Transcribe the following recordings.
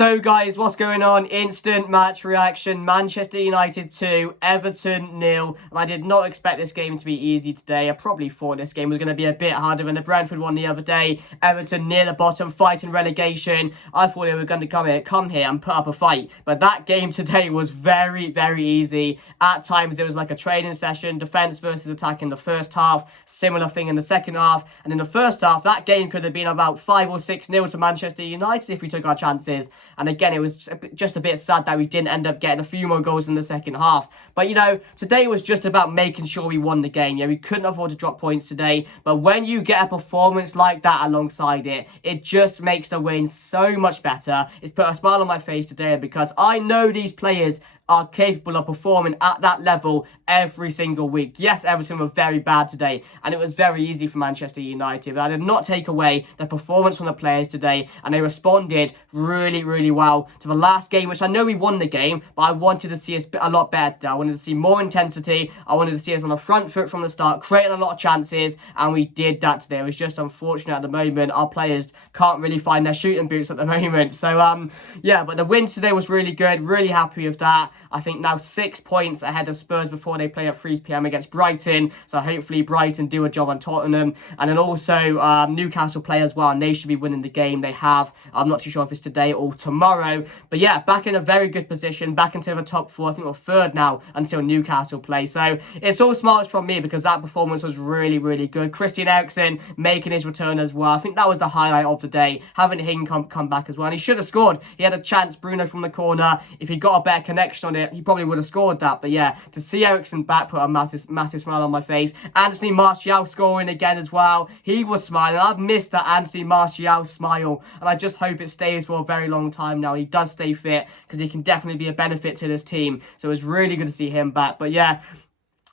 So guys, what's going on? Instant match reaction. Manchester United 2, Everton 0. And I did not expect this game to be easy today. I probably thought this game was going to be a bit harder than the Brentford one the other day. Everton near the bottom, fighting relegation. I thought they were going to come here and put up a fight. But that game today was very, very easy. At times it was like a training session, defence versus attack in the first half. Similar thing in the second half. And in the first half, that game could have been about 5 or 6-0 to Manchester United if we took our chances. And again, it was just a bit sad that we didn't end up getting a few more goals in the second half. But, you know, today was just about making sure we won the game. Yeah, we couldn't afford to drop points today. But when you get a performance like that alongside it, it just makes the win so much better. It's put a smile on my face today because I know these players are capable of performing at that level every single week. Yes, Everton were very bad today, and it was very easy for Manchester United, but I did not take away the performance from the players today, and they responded really, really well to the last game, which I know we won the game, but I wanted to see us a lot better. I wanted to see more intensity. I wanted to see us on the front foot from the start, creating a lot of chances, and we did that today. It was just unfortunate at the moment. Our players can't really find their shooting boots at the moment. So, yeah, but the win today was really good. Really happy with that. I think now 6 points ahead of Spurs before they play at 3 p.m. against Brighton. So hopefully Brighton do a job on Tottenham. And then also Newcastle play as well, and they should be winning the game. They have. I'm not too sure if it's today or tomorrow. But yeah, back in a very good position, back into the top 4. I think we're third now until Newcastle play. So it's all smiles from me because that performance was really, really good. Christian Eriksen making his return as well. I think that was the highlight of the day, having him come back as well. And he should have scored. He had a chance, Bruno from the corner. If he got a better connection on it, he probably would have scored that. But yeah, to see Eriksen back put a massive smile on my face. Anthony Martial scoring again as well. He was smiling. I've missed that Anthony Martial smile, and I just hope it stays for a very long time now. He does stay fit because he can definitely be a benefit to this team. So it was really good to see him back. But yeah,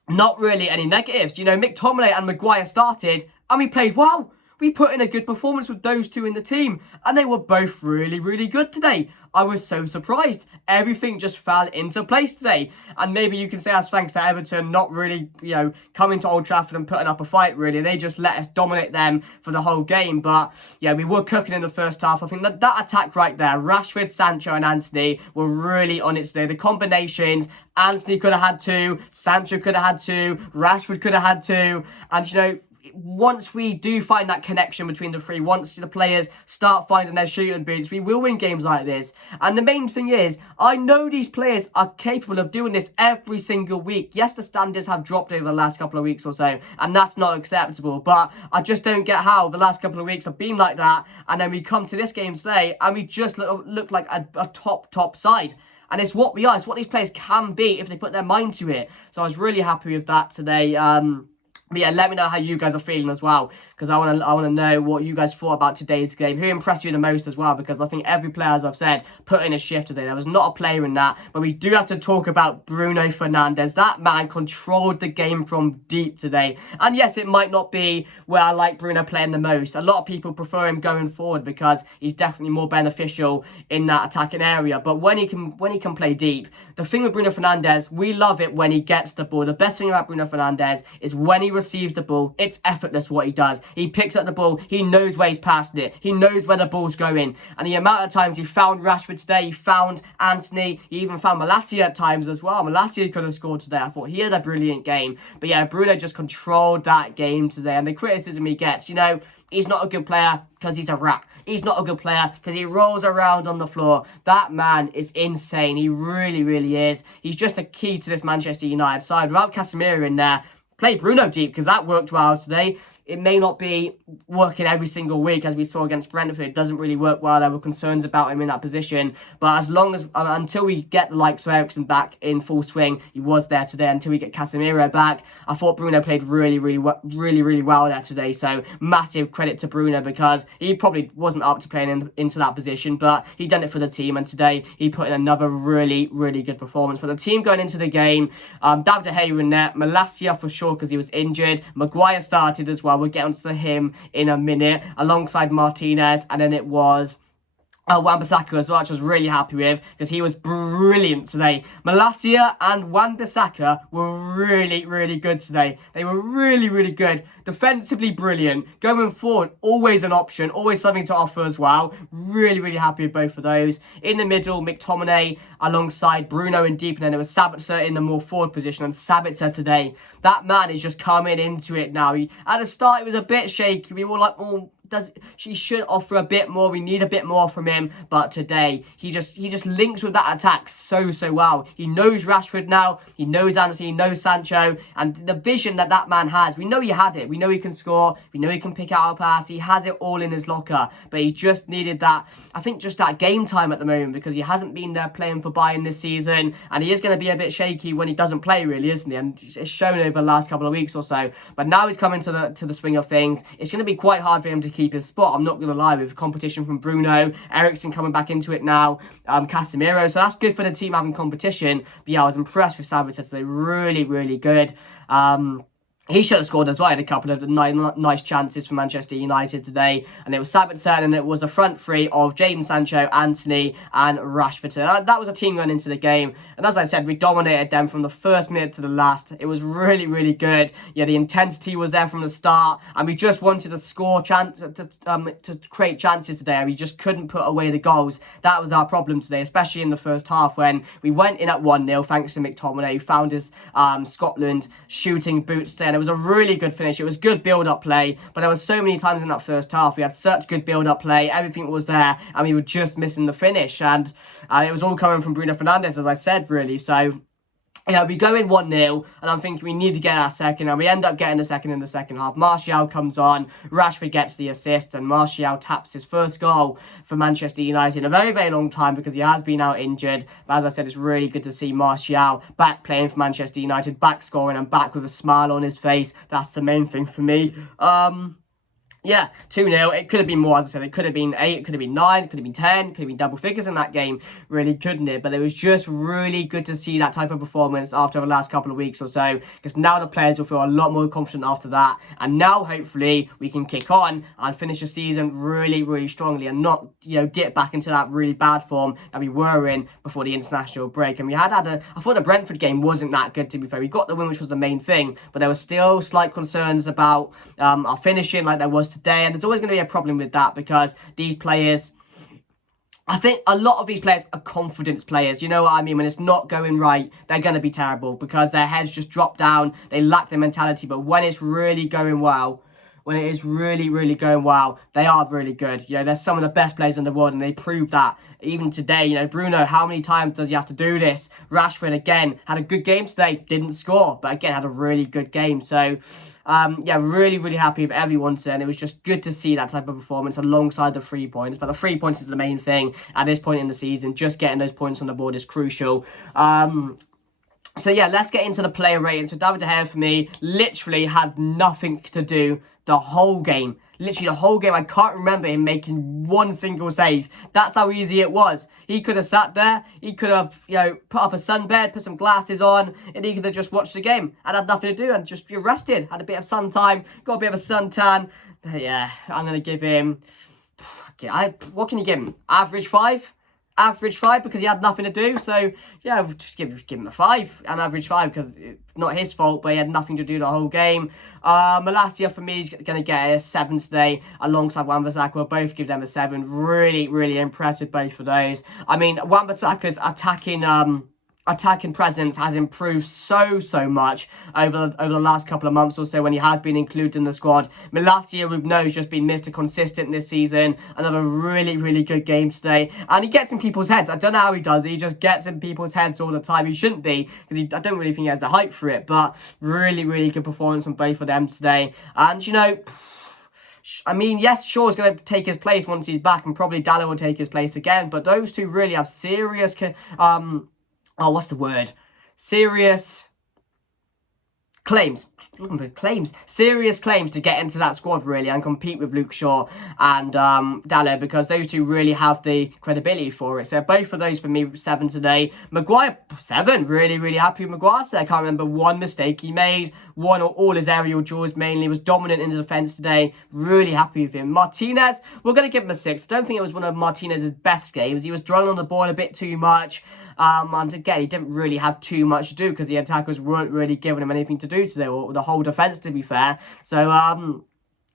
not really any negatives. You know, McTominay and Maguire started, and we played well. We put in a good performance with those two in the team, and they were both really, really good today. I was so surprised. Everything just fell into place today. And maybe you can say that's thanks to Everton not really, you know, coming to Old Trafford and putting up a fight, really. They just let us dominate them for the whole game. But, yeah, we were cooking in the first half. I think that attack right there, Rashford, Sancho and Antony were really on it today. The combinations, Antony could have had 2, Sancho could have had 2, Rashford could have had 2. And, you know, once we do find that connection between the three, once the players start finding their shooting boots, we will win games like this. And the main thing is, I know these players are capable of doing this every single week. Yes, the standards have dropped over the last couple of weeks or so, and that's not acceptable. But I just don't get how the last couple of weeks have been like that, and then we come to this game today, and we just look like a top side. And it's what we are. It's what these players can be if they put their mind to it. So I was really happy with that today. But yeah, let me know how you guys are feeling as well, because I want to know what you guys thought about today's game. Who impressed you the most as well, because I think every player, as I've said, put in a shift today. There was not a player in that, but we do have to talk about Bruno Fernandes. That man controlled the game from deep today. And yes, it might not be where I like Bruno playing the most. A lot of people prefer him going forward because he's definitely more beneficial in that attacking area. But when he can play deep, the thing with Bruno Fernandes, we love it when he gets the ball. The best thing about Bruno Fernandes is when he receives the ball, it's effortless what he does. He picks up the ball, he knows where he's passing it, he knows where the ball's going. And the amount of times he found Rashford today, he found Antony, he even found Malacia at times as well. Malacia could have scored today. I thought he had a brilliant game. But yeah, Bruno just controlled that game today. And the criticism he gets, you know, he's not a good player because he's a rat. He's not a good player because he rolls around on the floor. That man is insane. He really, really is. He's just a key to this Manchester United side. Without Casemiro in there, play Bruno deep because that worked well today. It may not be working every single week as we saw against Brentford. It doesn't really work well. There were concerns about him in that position. But as long as, until we get the likes of Eriksen back in full swing, he was there today until we get Casemiro back. I thought Bruno played really well there today. So massive credit to Bruno because he probably wasn't up to playing into that position, but he done it for the team. And today he put in another really good performance. But the team going into the game, David De Gea in there, Malacia for sure because he was injured. Maguire started as well. We'll get onto him in a minute alongside Martinez, and then it was Wan-Bissaka as well, which I was really happy with because he was brilliant today. Malacia and Wan-Bissaka were really, really good today. They were really, really good. Defensively brilliant. Going forward, always an option, always something to offer as well. Really, really happy with both of those. In the middle, McTominay alongside Bruno and deep, and then there was Sabitzer in the more forward position. And Sabitzer today, that man is just coming into it now. At the start, it was a bit shaky. We were like, oh, she should offer a bit more. We need a bit more from him. But today, he just links with that attack so well. He knows Rashford now. He knows Anderson. He knows Sancho. And the vision that man has, we know he had it. We know he can score. We know he can pick out a pass. He has it all in his locker. But he just needed that, I think, just that game time at the moment, because he hasn't been there playing for Bayern this season. And he is going to be a bit shaky when he doesn't play, really, isn't he? And it's shown over the last couple of weeks or so. But now he's coming to the swing of things. It's going to be quite hard for him to keep his spot, I'm not going to lie, with competition from Bruno, Eriksen coming back into it now, Casemiro, so that's good for the team having competition. But yeah, I was impressed with Sabitzer today, really, really good. He should have scored as well. He had a couple of nice chances for Manchester United today. And it was Sabitzer, and it was a front three of Jadon Sancho, Antony, and Rashford. That was a team going into the game. And as I said, we dominated them from the first minute to the last. It was really, really good. Yeah, the intensity was there from the start. And we just wanted to score to create chances today. And we just couldn't put away the goals. That was our problem today, especially in the first half when we went in at 1-0 thanks to McTominay, who found his Scotland shooting boots there. It was a really good finish. It was good build-up play, but there was so many times in that first half we had such good build-up play. Everything was there, and we were just missing the finish. And it was all coming from Bruno Fernandes, as I said, really. So yeah, we go in 1-0, and I'm thinking we need to get our second, and we end up getting the second in the second half. Martial comes on, Rashford gets the assist, and Martial taps his first goal for Manchester United in a very, very long time because he has been out injured. But as I said, it's really good to see Martial back playing for Manchester United, back scoring, and back with a smile on his face. That's the main thing for me. Yeah, 2-0. It could have been more, as I said. It could have been 8, it could have been 9, it could have been 10, it could have been double figures in that game. Really couldn't it? But it was just really good to see that type of performance after the last couple of weeks or so, because now the players will feel a lot more confident after that. And now, hopefully, we can kick on and finish the season really, really strongly and not, dip back into that really bad form that we were in before the international break. And we I thought the Brentford game wasn't that good, to be fair. We got the win, which was the main thing, but there were still slight concerns about our finishing, like there was today, and there's always going to be a problem with that because these players, I think a lot of these players are confidence players. You know what I mean? When it's not going right, they're going to be terrible because their heads just drop down. They lack their mentality. But when it's really going well, when it is really, really going well, they are really good. They're some of the best players in the world, and they prove that even today. Bruno, how many times does he have to do this? Rashford, again, had a good game today, didn't score, but again, had a really good game. So, yeah, really, really happy with everyone today, and it was just good to see that type of performance alongside the 3 points. But the 3 points is the main thing at this point in the season. Just getting those points on the board is crucial. So, yeah, let's get into the player rating. So, David De Gea, for me, literally had nothing to do the whole game. Literally the whole game. I can't remember him making one single save. That's how easy it was. He could have sat there. He could have, put up a sunbed, put some glasses on, and he could have just watched the game and had nothing to do and just be rested. Had a bit of sun time, got a bit of a suntan. But yeah, I'm going to give him... Okay, what can you give him? Average 5? Average 5 because he had nothing to do. So yeah, we'll just give him a 5, an average 5, because it's not his fault, but he had nothing to do the whole game. Malacia for me is going to get a 7 today alongside Wan-Bissaka. We'll both give them a 7. Really, really impressed with both of those. I mean, Wan-Bissaka's attacking presence has improved so much over the last couple of months or so when he has been included in the squad. Malacia, we've known, has just been Mr. Consistent this season. Another really, really good game today. And he gets in people's heads. I don't know how he does it. He just gets in people's heads all the time. He shouldn't be, because I don't really think he has the hype for it. But really, really good performance from both of them today. And, I mean, yes, Shaw's going to take his place once he's back, and probably Dallo will take his place again. But those two really have serious... what's the word? Serious serious claims to get into that squad really and compete with Luke Shaw and Dallo, because those two really have the credibility for it. So both of those for me, 7 today. Maguire, 7. Really happy with Maguire today. I can't remember one mistake he made. Won all his aerial duels mainly, was dominant in the defence today. Really happy with him. Martinez, we're going to give him a 6. I don't think it was one of Martinez's best games. He was dwelling on the ball a bit too much. And again, he didn't really have too much to do because the attackers weren't really giving him anything to do today, or the whole defence, to be fair. So,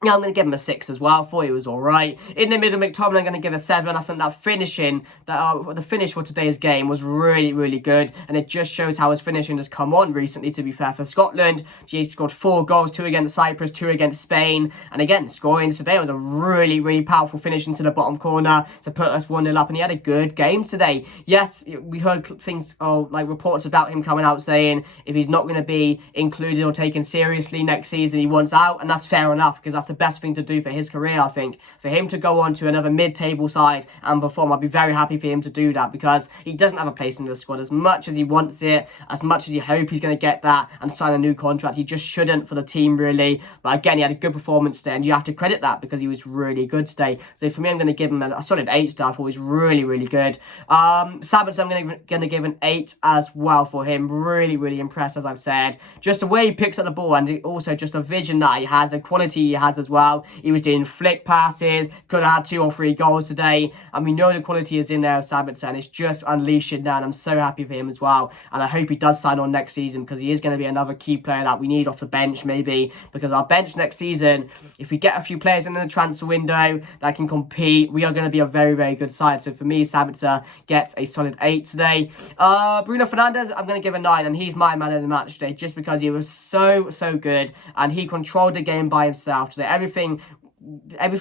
yeah, I'm going to give him a 6 as well. I thought he was all right. In the middle, McTominay, I'm going to give a 7. I think that finishing, the finish for today's game was really good. And it just shows how his finishing has come on recently, to be fair. For Scotland, he scored 4 goals, 2 against Cyprus, 2 against Spain. And again, scoring today was a really powerful finish into the bottom corner to put us 1-0 up. And he had a good game today. Yes, we heard things, like reports about him coming out saying if he's not going to be included or taken seriously next season, he wants out. And that's fair enough, because that's the best thing to do for his career, I think. For him to go on to another mid-table side and perform, I'd be very happy for him to do that, because he doesn't have a place in the squad. As much as he wants it, as much as you hope he's going to get that and sign a new contract, he just shouldn't for the team, really. But again, he had a good performance today, and you have to credit that because he was really good today. So for me, I'm going to give him a solid 8 star. I thought he was really good. Sabitzer, I'm going to give an 8 as well for him. Really impressed, as I've said. Just the way he picks up the ball, and also just the vision that he has, the quality he has as well. He was doing flick passes, could have had 2 or 3 goals today, and we know the quality is in there of Sabitzer, and it's just unleashing now, and I'm so happy for him as well. And I hope he does sign on next season, because he is going to be another key player that we need off the bench, maybe, because our bench next season, if we get a few players in the transfer window that can compete, we are going to be a very good side. So for me, Sabitzer gets a solid 8 today. Bruno Fernandes, I'm going to give a 9, and he's my man of the match today, just because he was so good, and he controlled the game by himself today. Everything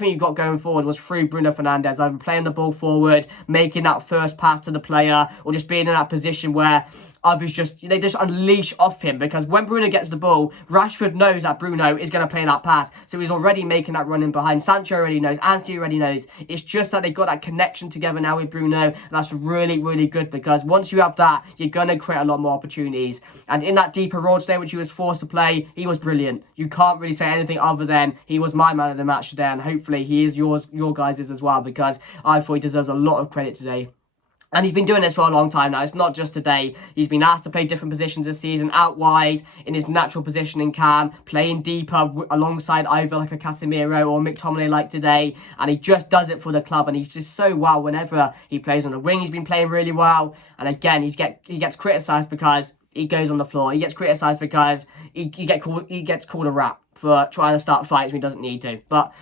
you got going forward was through Bruno Fernandes, either playing the ball forward, making that first pass to the player, or just being in that position where others just unleash off him. Because when Bruno gets the ball, Rashford knows that Bruno is going to play that pass, so he's already making that run in behind. Sancho already knows, Anthony already knows. It's just that they got that connection together now with Bruno, and that's really good, because once you have that, you're going to create a lot more opportunities. And in that deeper role today, which he was forced to play, he was brilliant. You can't really say anything other than he was my man of the match today, and hopefully he is your guys' as well, because I thought he deserves a lot of credit today. And he's been doing this for a long time now. It's not just today. He's been asked to play different positions this season, out wide, in his natural position in cam, playing deeper alongside either like a Casemiro or McTominay like today. And he just does it for the club. And he's just so well whenever he plays on the wing. He's been playing really well. And again, he gets criticised because he goes on the floor. He gets criticised because he gets called a rat for trying to start fights when he doesn't need to. But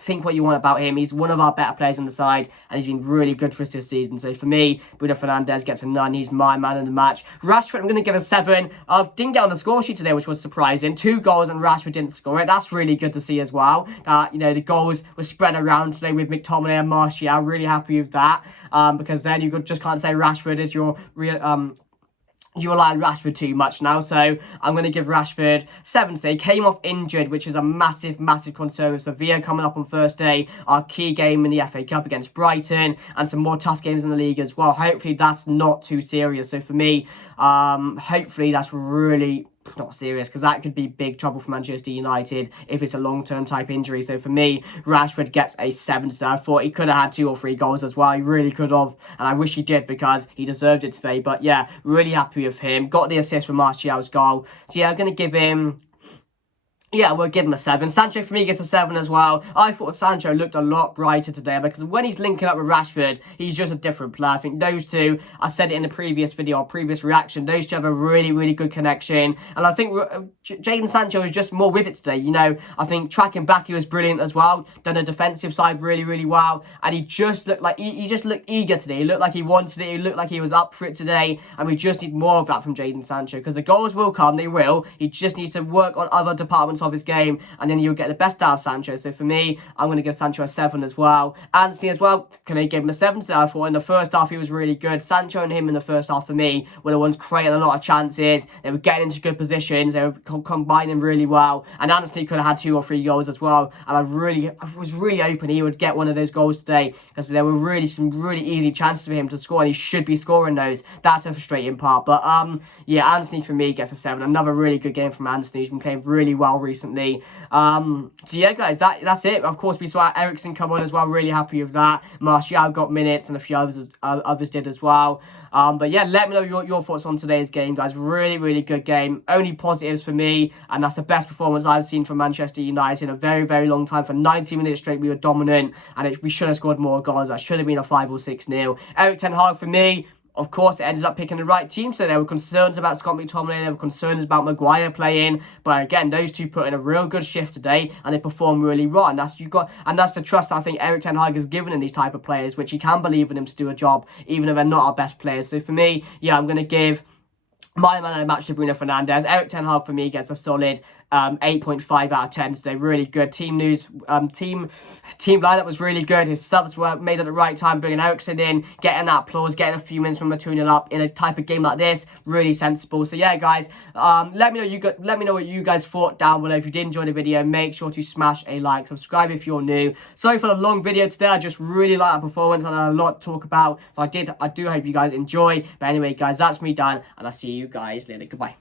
think what you want about him. He's one of our better players on the side, and he's been really good for us this season. So for me, Bruno Fernandes gets a 9. He's my man of the match. Rashford, I'm going to give a 7. Didn't get on the score sheet today, which was surprising. 2 goals and Rashford didn't score it. That's really good to see as well. The goals were spread around today with McTominay and Martial. Really happy with that, because then you just can't say Rashford is your real you rely on Rashford too much now. So I'm going to give Rashford 7 today. Came off injured, which is a massive concern with Sevilla coming up on Thursday. Our key game in the FA Cup against Brighton, and some more tough games in the league as well. Hopefully that's not too serious. So for me, hopefully that's really not serious, because that could be big trouble for Manchester United if it's a long-term type injury. So for me, Rashford gets a 7 star. I thought he could have had 2 or 3 goals as well. He really could have, and I wish he did, because he deserved it today. But yeah, really happy with him. Got the assist for Martial's goal. So yeah, I'm going to give him... Yeah, we'll give him a 7. Sancho for me gets a 7 as well. I thought Sancho looked a lot brighter today, because when he's linking up with Rashford, he's just a different player. I think those two, I said it in the previous video, or previous reaction, those two have a really good connection. And I think Jadon Sancho is just more with it today. I think tracking back, he was brilliant as well. Done the defensive side really well. And he just looked like, he just looked eager today. He looked like he wanted it. He looked like he was up for it today. And we just need more of that from Jadon Sancho, because the goals will come, they will. He just needs to work on other departments of his game, and then you'll get the best out of Sancho. So for me, I'm going to give Sancho a 7 as well. Anthony as well, can I give him a 7 today? I thought in the first half he was really good. Sancho and him in the first half for me were the ones creating a lot of chances. They were getting into good positions. They were combining really well. And Anthony could have had 2 or 3 goals as well. And I was really hoping he would get one of those goals today, because there were some really easy chances for him to score, and he should be scoring those. That's a frustrating part. But yeah, Anthony for me gets a 7. Another really good game from Anthony. He's been playing really well recently. So yeah, guys, that's it. Of course, we saw Eriksen come on as well. Really happy with that. Martial got minutes, and a few others did as well. But yeah, let me know your thoughts on today's game, guys. Really good game. Only positives for me, and that's the best performance I've seen from Manchester United in a very long time. For 90 minutes straight, we were dominant, and we should have scored more goals. That should have been a 5 or 6-0. Erik ten Hag for me. Of course, it ended up picking the right team, so there were concerns about Scott McTominay, there were concerns about Maguire playing, but again, those two put in a real good shift today, and they performed really well, and that's the trust I think Erik ten Hag has given in these type of players, which he can believe in them to do a job, even if they're not our best players. So for me, yeah, I'm going to give my man of the match to Bruno Fernandes. Erik ten Hag for me gets a solid 8.5 out of 10 today. Really good. Team lineup was really good. His subs were made at the right time, bringing Eriksen in, getting that applause, getting a few minutes from a 2-0 up in a type of game like this. Really sensible. So yeah, guys, let me know what you guys thought down below. If you did enjoy the video, make sure to smash a like, subscribe if you're new. Sorry for the long video today. I just really like that performance and I had a lot to talk about. So I do hope you guys enjoy. But anyway, guys, that's me done, and I'll see you guys later. Goodbye.